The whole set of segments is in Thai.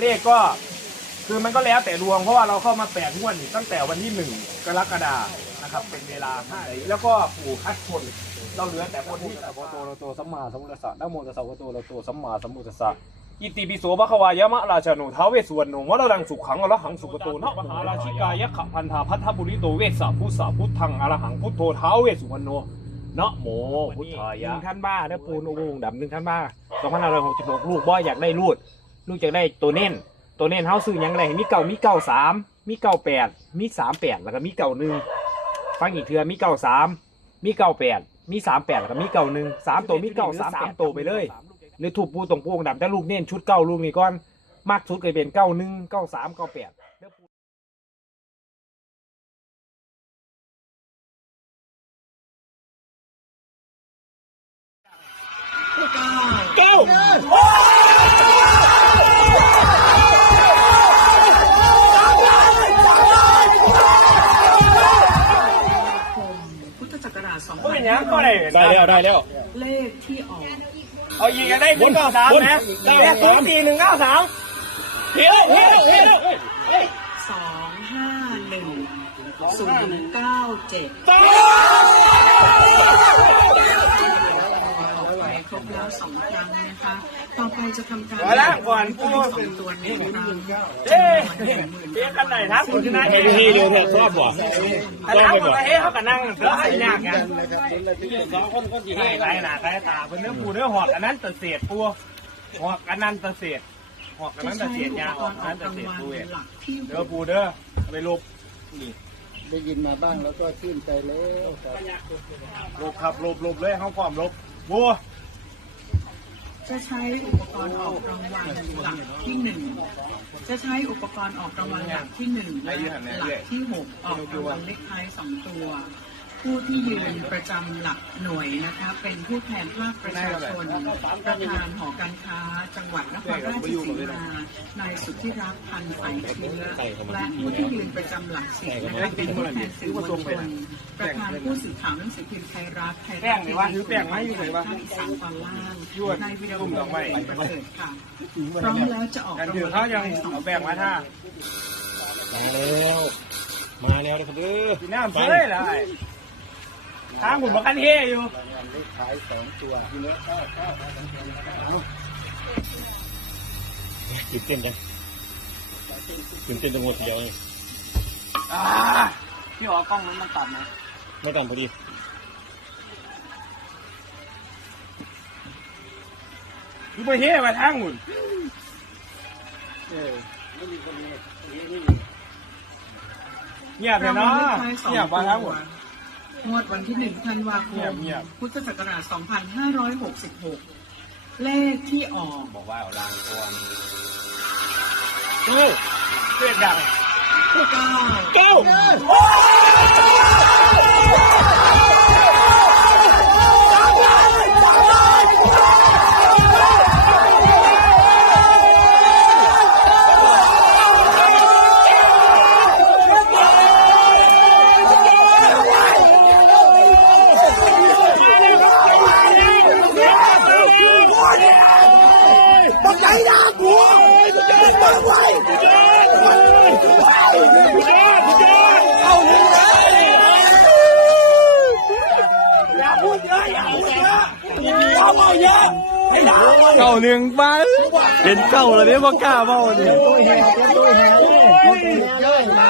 เลขก็คือมันก็แล้วแต่ดวงเพราะว่าเราเข้ามาแปดงวดนี่ตั้งแต่วันที่หนึ่งกรกฎานะครับ เป็นเวลาห้าแล้วก็ปู่คัดคนเราเหลือแต่คนที่สัพพะโตโรโตสัมมาสัมพุทธัสสะนะโมตัสสะภะคะวะโตโรโตสัมมาสัมพุทธัสสะอิติปิโสภะคะวายะมะราชานุท้าวเวสสุวรรณโนวะระดังสุขังอรหังสุกโตนะมหาราชิกายะขะพันธาพัทธบุริโตเวสสะพุทธะพุทธังอรหังพุทโธท้าวเวสสุวรรณโนนะโมพุทธายะหนึ่งท่านบ้าเด้อปูนโอ้โหดำหนึ่งท่านบ้าสองพันห้าร้อยหกสิบหกลูกบ่อยากได้รูด ลูกอยากได้ตัวเน้น ตัวเน้นเฮาซื้อหยังไงมีเก่ามีเก่าสามมีเก่าแปดมีสามแปดแล้วก็มีเก่าหนึ่งฟังอีกเทือมีเก่าสามมีเก่าแปดมีสามแปดแล้วก็มีเก่าหนึ่งสามตัวมีเก่าสามสามตัวไปเลย หรือถูกปูตรงปูงดำแต่ลูกเน้นชุดเก้าลูกนี่ก่อนมากสุดก็เป็นเก้าหนึ่งเก้าสามเก้าแปดเก้า ได้ได้แล้วได้แล้ว เลขที่ออก เอายิงกันได้คุณเก้าสามนะแปดศูนย์สี่หนึ่งเก้าสามเฮ้ยเฮ้ยเฮ้ยสองห้าหนึ่งศูนย์เก้าเจ็ดออกไปครบแล้วสองครั้งนะคะ ต่อไปจะทำการขอละก่อนปูสองตัวในครั้งเอ๊ะเอ๊ะกันไหนครับคุณชนะเอ๊ะเฮ้เดี๋ยวเถอะชอบบ่อันนั้เขาเอ๊ะเขาก็นั่งเสือให้ยากกันสองคนคนที่ใช่ไรหนาไรตาเป็นเนื้อปูเนื้อหอกอันนั้นตะเสียดปูหอกอันนั้นตะเสียดหอกอันนั้นตะเสียดอุปยาหอกอันนั้นตะเสียดวัลปูเองหลักที่เด้อปูเด้อไปลบนี่ได้ยินมาบ้างแล้วก็ชื่นใจแล้วครับลบครับลบลบเลยเขาพร้อมลบบัว จะใช้อุปกรณ์ออกรางวัลหลักที่หนึ่งจะใช้อุปกรณ์ออกรางวัลหลักที่หนึ่งและหลักที่หกออกรางวัลเลขท้ายสองตัว ผู้ที่ยืนประจำหลักหน่วยนะคะ เป็นผู้แทนภาคประชาชนประธานหอการค้า จังหวัดนครราชสีมานายสุทธิรักษ์พันธ์ใสเชื้อและผู้ที่ยืนประจำหลักสิบนะคะเป็นผู้แทนสื่อมวลชนประธานผู้สื่อข่าวหนังสือพิมพ์ไทยรัฐไทยรัฐทีวีภาคอีสานตอนล่างนายวิรพงศ์ประเสริฐค่ะพร้อมแล้วจะออกกันรางถือวัลเขายังเลขท้สองเอาแบ่งมาท่ามาแล้ว มาแล้วนะครับเด้อกินน้ำเสื้อเลย ทางหุ่นมาคันเฮอยู่รางวัลเลขท้ายสองตัวทีนี้ก็ก็ตื่นเต้นจังตื่นเต้นจังหมดเดียวเลยพี่ออกกล้องนั้นมันตัดนะไม่ตันพอดีดูไปเฮมาทางหุ่นเออไม่มีคนนี้นี่นี่เงียบเลยรางวัเนาะลเลขท้ายสองเงียบตัมาทางหุ่วน งวดวันที่หนึ่งธันวาคเงียมบเงียบพุทธศักราช 2566 เลขที่ออก บอกว่าเอาลางก่อนดูเสียงดัง9เก้า เก้าเลี้ยงบ้านเป็นเก้าแล้วเนี่ยพ่อกล้าเบ้าเนี่ยตัวแห่เป็นตัวแห่เลยตัวแห่เลยมา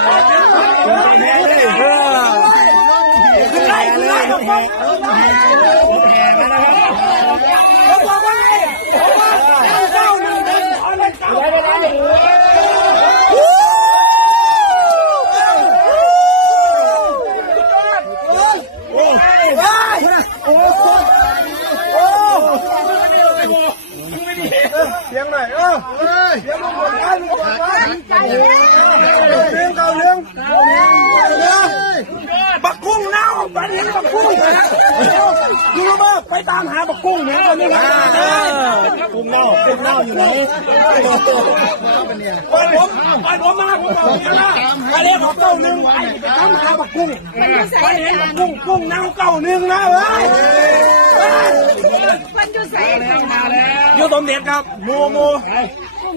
ตัวแม่เลยเออ ขึ้นไล่ขึ้นไล่ตัวแห่ตัวแห่ตัวแห่นะครับ เสียงหน่อยเออเสียงลูกหมดกันลูกหมดกันเสียงเก่าเรื่องบักกุ้งเน่าบักนี้บักกุ้งนะดูมาไป กุ้งเนี่ยตอนนี้ครับกุ้งเน่ากุ้งเน่าอยู่ไหนปล่อยผมปล่อยผมมาผมบอกเนี่ยนะไปเรียกของเก้าหนึ่งไปไปตามหาบักกุ้งไปเห็นบักกุ้งกุ้งเน่าเก้าหนึ่งนะเว้ยมันอยู่ใส่กันมาแล้วอยู่สมเด็จครับโมโม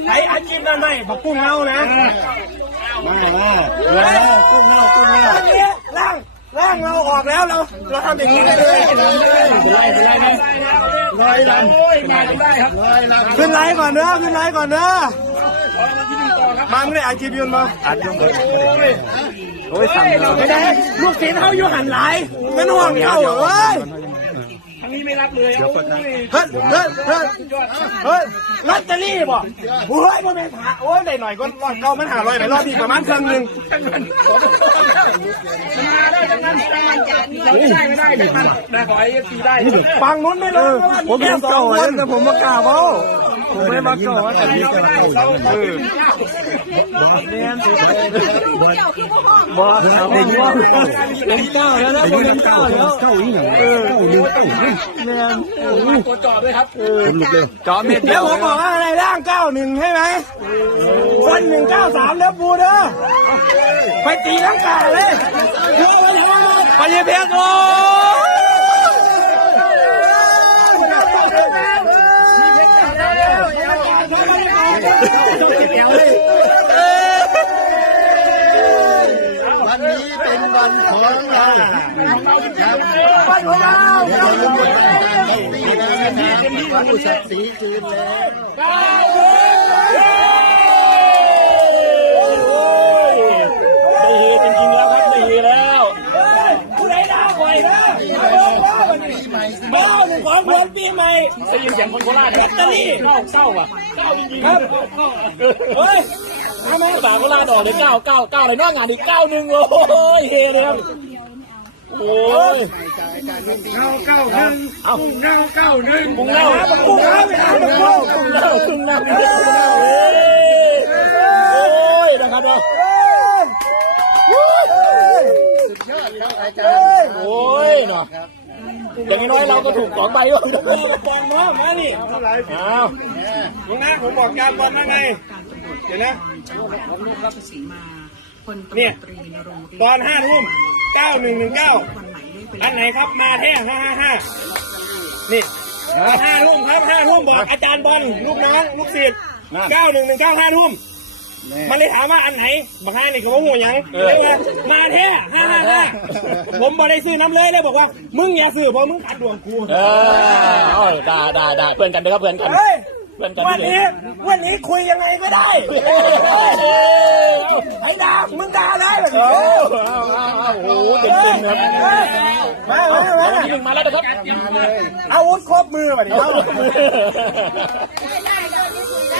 ไอ้อาชีพนั่นไม่บักกุ้งเฮานะมามาเรือแล้วกุ้งเน่ากุ้งเน่าอันนี้ร่าง ร่างเราออกแล้วเราเราทำอย่างนี้ได้เลยเป็นไรเป็นไรไหมลอยลำลอยลำขึ้นไลฟ์ก่อนเด้อขึ้นไลฟ์ก่อนเด้อมาไม่ได้อาชีพยืนมาอัดยังเบิดโอ้ยสั่งไม่ได้ลูกศิษย์เขาอยู่หันหลายไม่ห่วงเขาเอ้ยทางนี้ไม่รับเลยเอาเฮ้ยเฮ้ยเฮ้ยเฮ้ยลอตเตอรี่บ่โอ้ยบ่แม่นหาโอ้ยได้หน่อยก็รอดเก่ามันหาร้อยไปรอบนี้ประมาณครึ่งหนึงไม่ได้ไม่ได้ไม่ได้นะขอไอ้ตีได้ฟังนู้นไม่รู้ผมเป็นเก่าเลยแต่ผมมากล่าวเขาผมไม่มาก่าว่าแต่พี่จะเก่าเออ บ่เอาเด็กว่าเป็นเก้าแล้วนะผมเป็นเก้าแล้วเก้าอีหยังเออเก้าหนึ่งเก้าหนึ่งตัวจอบเลยครับผมลุกเลยจอมเม็ดเดียวผมบอกว่าอะไรร่างเก้าหนึ่งใช่ไหมคนหนึ่งเก้าสามเด้อปูเด้อไปตีลังกาเลยเดี๋ยวไปทำอะไรไปเยี่ยมเพชรโอ้ต้องเก็บแอวเลย วันนี้เป็น วันของเราครับวันของเราเดี๋ยวเราจะไปตีแล้วนะครับผู้ศักดิ์ศรีคืนแล้วได้เฮจริงๆแล้วครับได้เฮแล้วผู้ใดด่าขอยบ้าหนึ่งของขวัญปีใหม่ได้ยินเสียงคนโคราชแบตเตอรี่เศร้าเศร้าอะเศร้าจริงๆครับเฮ้ย ทำไมภาษาโคราชออกเลยเก้าเก้าเก้าเลยนอกงานอีกเก้าหนึ่งโอ้ยเฮเลยครับโอ้ยเก้าเก้าหนึ่งเอาเก้าเก้าหนึ่งกุ้งเน่ากุ้งเน่าไปหากุ้งเน่ากุ้งเน่ากุ้งเน่ากุ้งเน่าเฮ้ยโอ้ยนะครับเนาะโอ้ยเนาะอย่างน้อยเราก็ถูกสองใบวะบอลมามานี่อ้าวลุงนะผมบอกการบอลมาไงเดี๋ยวนะ ราชสีมาพลตำรเนี่วยจตรีนรงค์ฤทธิ์ตอนห้าทุ่มเก้าหนึ่งหนึ่งเก้าวันใหม่ได้เป็นอันไหนครับมาแท้ห้าห้าห้านี่ห้าทุ่มครับห้าทุ่มบอกอาจารย์บอลลูกน้องลูกศิษย์เก้าหนึ่งหนึ่งเก้าห้าทุ่มมันเลยถามว่าอันไหนบอกห้านี่เขาบอกหัวหยังเรียกว่ามาแท้ห้าห้าห้าผมบอกได้ซื้อน้ำเลยเลยบอกว่า มึงอย่าซื้อเพราะมึงขัดดวงกูเออเอาด่าด่าด่าเพื่อนกันนะครับเพื่อนกัน เฮ้ยเพื่อนกันวันนี้วันนี้คุยยังไงก็ได้เอ้ยเอาไอ้ดามึงด่าได้แบบเอานี้เอาเอาโอ้โหเต็มเต็มๆครับมามาเอามาวันที่หนึ่งมาแล้วนะครับอาวุธครบมือแบบนี้เอา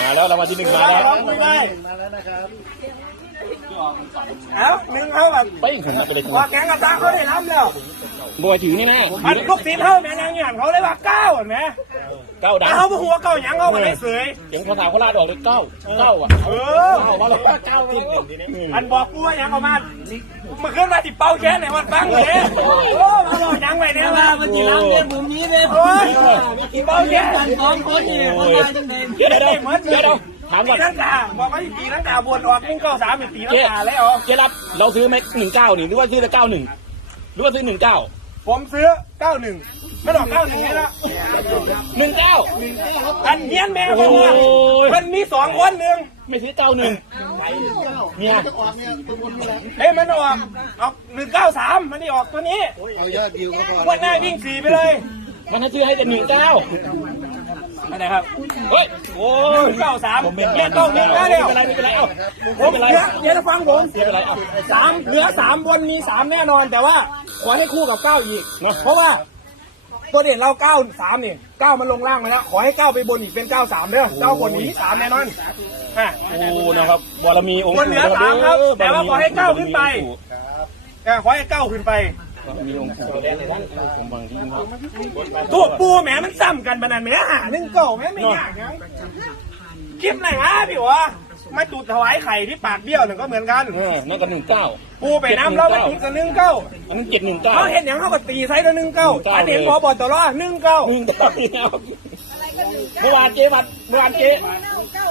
มาแล้วรางวัลที่หนึ่งมาแล้วร้องคุยได้ เอาหนึ่งเขาแบบไปถึงมาไปเลยพอแกงกับตาเขาได้รับแล้วบัวถือนี่นะมันลูกศิษย์เขาแม่นางอย่างเขาเลยว่าเก้าเห็นไหมเก้าดัแต่งเขาบอกหัวเก้าหยังเขาก็ได้เสยเสียงภาษาโคราชออกเลยเก้าเก้าอะเออเก้ามาแล้วเก้าจริงอันบอกกูว่าหยังเอามาเมื่อคืนมาติเป่าแค่ไหนมันฟังเลยโอ้มาบอกหยังไงเนี่ยมามันจีรังเนี่ยผมโอ้ยเป่าแค่สองคนนี่คนตายจังเลยเดี๋ยวเดี๋ยวเดี๋ยวเดี๋ยว ถามตีก่อนลังกาบอกว่าตีลังกาบวนออกมึงเก้าสามเป็นตีลังเจ๊กาแล้วเจ๊รับเราซื้อไหมหนึ่งเก้าหนึ่งหรือว่าซื้อแต่เก้าหนึ่งหรือว่าซื้อหนึ่งเก้าผมซื้อเก้าหนึ่งไม่ดอกเก้าหนึ่งนี่ละหนึ่งเก้าอันเนี้ยแม่ผมว่าโอ้ยมันมีสองคนหนึ่งไม่ซื้อเก้าหนึ่งเนี่ยเฮ้ยมันออกออกหนึ่งเก้าสามมันนี่ออกตัวนี้เอายอดวิวก็พอวันหน้าวิ่งสี่ไปเลย มันให้ซื้อให้แต่หนึ่งเก้า อะไรครับ เฮ้ย โอ้หยนึ่งเก้าสามผมเป็นแยกต้องวิ่งมาเร็วไม่เป็นไรไม่เป็นไรเอ้าผไม่มเป็นไรเหลือเดี๋ยวฟังผมไม่เป็นไรเอ้าสามเหลือสามบนมีสามแน่นอน แต่ว่าขอให้คู่กับเก้าอีกเนอะเพราะว่าตัวเด่นเราเก้าสามนี่เก้ามันลงล่างมาแล้วขอให้เก้าไปบนอีกเป็นเก้าสามเด้อเก้าบนนี้สามแน่นอนอะโอ้นะครับบารมีองค์คนเหลือสามครับ แต่ว่าขอให้เก้าขึ้นไปอะขอให้เก้าขึ้นไปบาร มีองค์ปู่ผมบางทีครับตัวปูแหมมันซ้ำกันบานันแหมหาหนึ่งเก่าแหมไม่ยากนะคลิปไหนฮะพี่วะมาจุดถวายไข่ที่ปากเบี้ยวหนึ่งก็เหมือนกันเออนั่นก็หนึ่งเก้าปูไปน้ำเราไปจุดกับหนึ่งเก้าอันนั้นเจ็ดหนึ่งเก้าเขาเห็นอย่างเขาก็ตีไซส์ละหนึ่งเก้าอันเห็นพอบอตรอหนึ่งเก้าหนึ่งเก้าเมื่อวานเจ๊บัดเมื่อวานเจ๊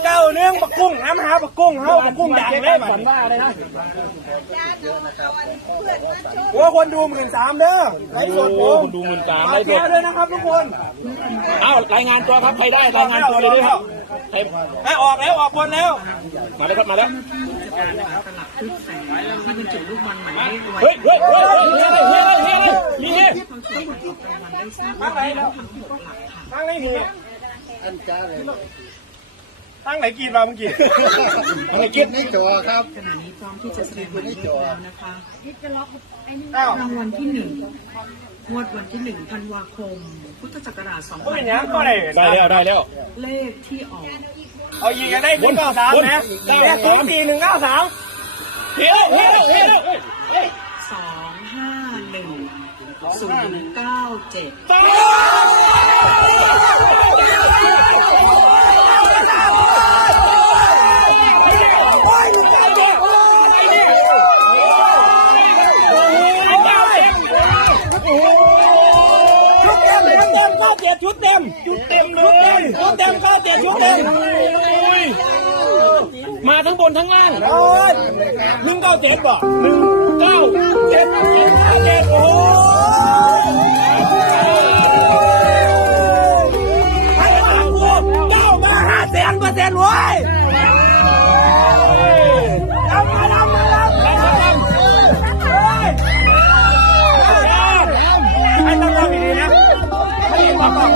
เก้าเนื่องบักกุ้งน้ำหาบักกุ้งเฮาบักกุ้งดังเลยบัดว่าอะไรนะโอ้คนดูหมื่นสามเด้อไลฟ์สดผมดูหมื่นสามฝากแชร์ด้วยนะครับทุกคนเอ้ารายงานตัวครับใครได้รายงานตัวเลยด้วยครับใครออกแล้วออกบนแล้ว มาแล้วครับมาแล้วจะเป็นตลับทึบแสงที่บรรจุลูกบอลหมายเลขไว้เฮ้ยเฮ้ยเฮ้ยเฮ้ยเฮ้ยเฮ้ยเฮ้ยมีเฮ้ยบางส่วนประกอบรางวัลได้ทราบว่าได้ทั้งหกหลักค่ะ ตั้งไหนมีตั้งไหนกีดมาเมื่อกี้อะไรกินในจอครับ ขณะนี้พร้อมที่จะแสดงหมายเลขแล้วนะคะอ้าวรางวัลที่หนึ่งงวดวันที่หนึ่งธันวาคม พุทธศักราชก็เป็นหยังก็ได้ได้แล้วได้แล้ว เลขที่ออก เอายิงกันได้ถึงเก้าสามนะแค่ศูนย์สี่หนึ่งเก้าสามเฮ้ยเฮ้ยเฮ้ยสองห้าหนึ่งศูนย์เก้าเจ็ดชุด นทั้งล่างโอ้ยหนึ่งเก้าเจ็ดบ่หนึ่งเก้าเจ็ดเจ็ดห้าเจ็ดโอ้ยให้มาบวกเก้ามาห้าแสนเปอร์เซ็นต์เว้ยทำมาทำมาทำทำทำเฮ้ยให้ต้องทำดีนะไม่เห็นมาก่อน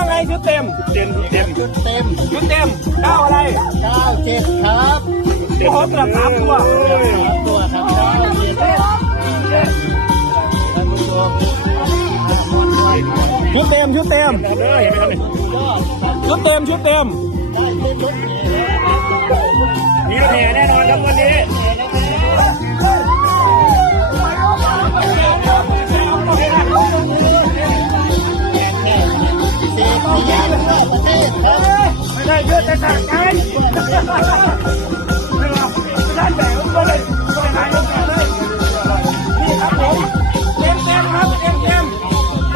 ว่าไงชุดเต็มเต็มเต็มชุดเต็มชุดเต็มเก้าอะไรเก้าเจ็ดครับโอ้โหเกือบสามตัวตัวครับเก้าเจ็ดท่านผู้ชมชุดเต็มชุดเต็มเด้อเห็นไหมครับชุดเต็มชุดเต็มมีแห่แน่นอนครับวันนี้ ไม่ได้เยอะแต่สั่งใจไม่าไม่ได้แต่ก็เลยก็หายลงไปเลยนี่ครับผมเต็มเต็มครับเต็มเต็ม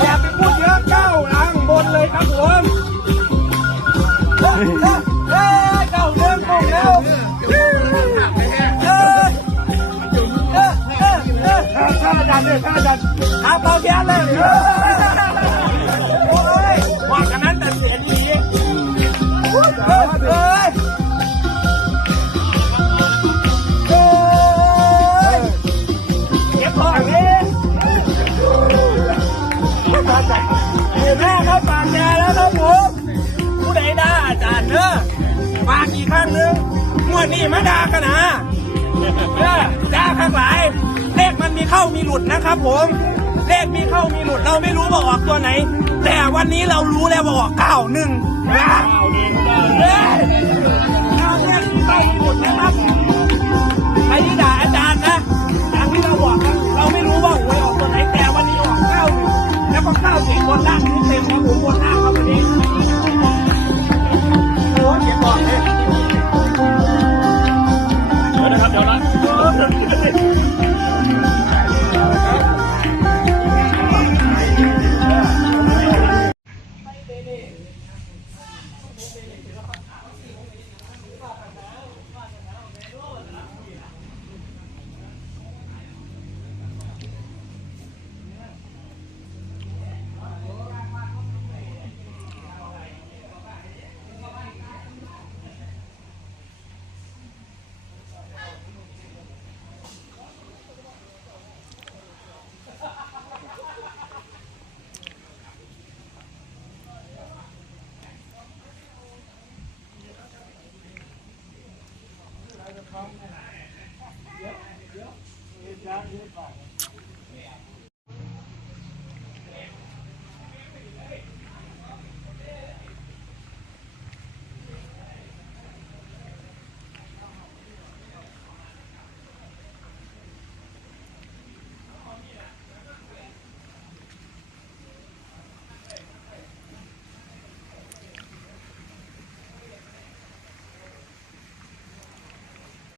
อย่าไปพูดเยอะเก้าหลังบนเลยครับผมเฮ้ยเฮ้ยเก้าเดินโป่งแล้วเฮ้ยเฮ้ยเฮ้ยเฮ้ยเฮ้ยข้าอาจารย์เลยข้าอาจารย์ครับาเทียนเลย นี่มาด่ากันนะเออด่าข้างหลาย เลขมันมีเข้ามีหลุดนะครับผม เลขมีเข้ามีหลุดเราไม่รู้ว่าออกตัวไหน แต่วันนี้เรารู้แล้วว่าออกเก้าหนึ่งนะเฮ้ยเราเรียกไปหมดนะครับใครที่ด่า come and